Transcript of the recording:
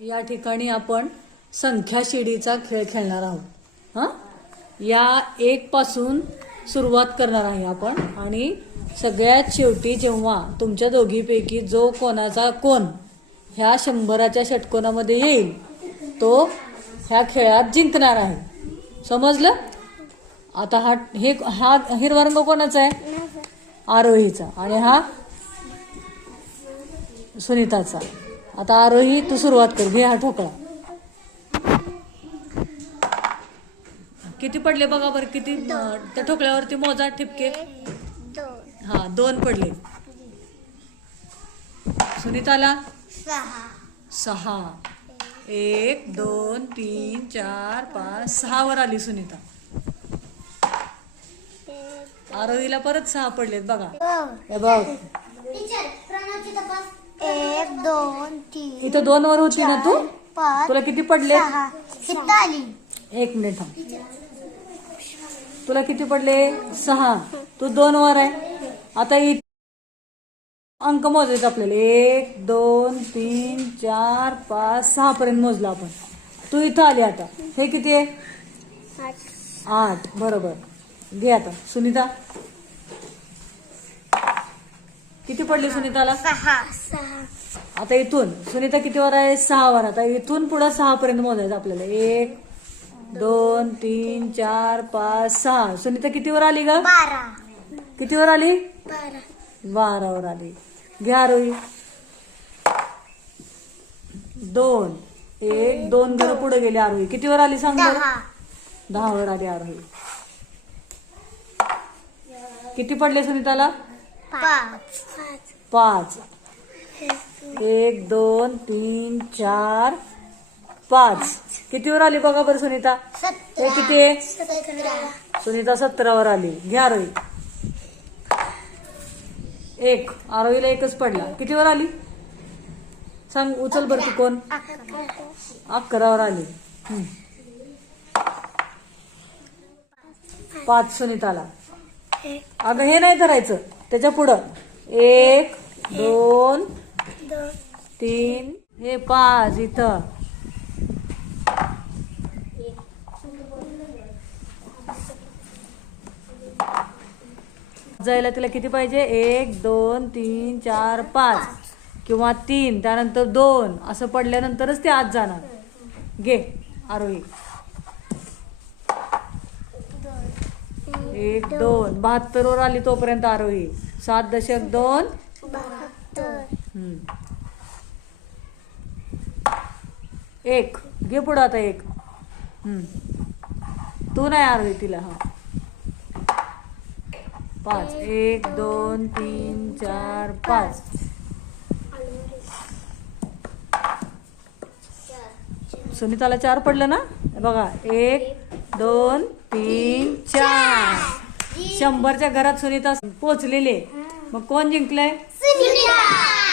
या ठिकाणी आपण संख्या शिडीचा खेळ खेळणार आहोत. हां? या एक पासून सुरुवात करणार आहे आपण. आणि सगळ्यात शेवटी जेव्हा तुमच्या दोघीपैकी जो कोणाचा कोण ह्या शंभराच्या षटकोनामध्ये येईल तो ह्या खेळात जिंकणार आहे. समजलं? आता हा हे हा हिरवा रंग कोणाचा आहे? आरोहीचा. आणि हा सुनीताचा. आता आरोही तू सुरुवात कर घे हा ठोकळा. किती पडले बघा बरं किती अं, त्या ठोकळ्यावरती मोजा ठिपके. दोन. हा दोन पडले. सुनीताला? सहा. सहा. एक दोन तीन चार पाच सहावर आली सुनीता. आरोहीला परत सहा पडलेत बघा. हे. बघ. एक दोन. इथं दोन वर होती ना तू? तुला किती पडले? एक मिनिट थांब. तुला किती पडले? सहा. तू दोन वर आहे. आता इ अंक मोजायचे आपल्याला. एक दोन तीन चार पाच सहा पर्यंत मोजला आपण. तू इथं आली आता. हे किती आहे? आठ. बरोबर. घे आता. सुनीता. किती पडले सुनीताला? सहा. सहा. आता इथून सुनीता किती वर आहे? सहा वर. आता इथून पुढे सहा पर्यंत मोजायचं आपल्याला. एक दोन तीन चार पाच सहा. सुनीता किती वर आली ग? बारा. किती वर आली? बारा. बारावर आली. घ्या रोही दोन. एक दोन घर पुढे गेली आरोही. किती वर आली सांग दहा वर आली आरोही. किती पडले सुनीताला? पाच. पाच. एक दोन तीन चार पाच. कितीवर आली बघा बरं सुनीता? हे किती आहे? सतरा. सुनीता सतरावर आली. घ्या रोही एक. आरोहीला एकच पडला. कितीवर आली? सांग उचल बरं तू कोण? अकरावर आली. पाच सुनीताला. अगं हे नाही धरायचं. त्याच्या पुढं. एक दोन तीन. हे पाच इथं. जायला तिला किती पाहिजे? एक दोन तीन चार पाच. किंवा तीन त्यानंतर दोन. असं पडल्यानंतरच ते आत जाणार. घे आरोही. एक दोन. बहात्तर वर आली तोपर्यंत आरोही. सात दशक दोन. एक. घे पुढं आता एक. तू नाही आर तिला हा. पाच. एक दोन तीन चार पाच. सुनीताला चार पडलं ना? बघा. एक दोन तीन चार. शंभरच्या घरात सुनीता पोचलेली आहे. मग कोण जिंकलंय? सुनीता.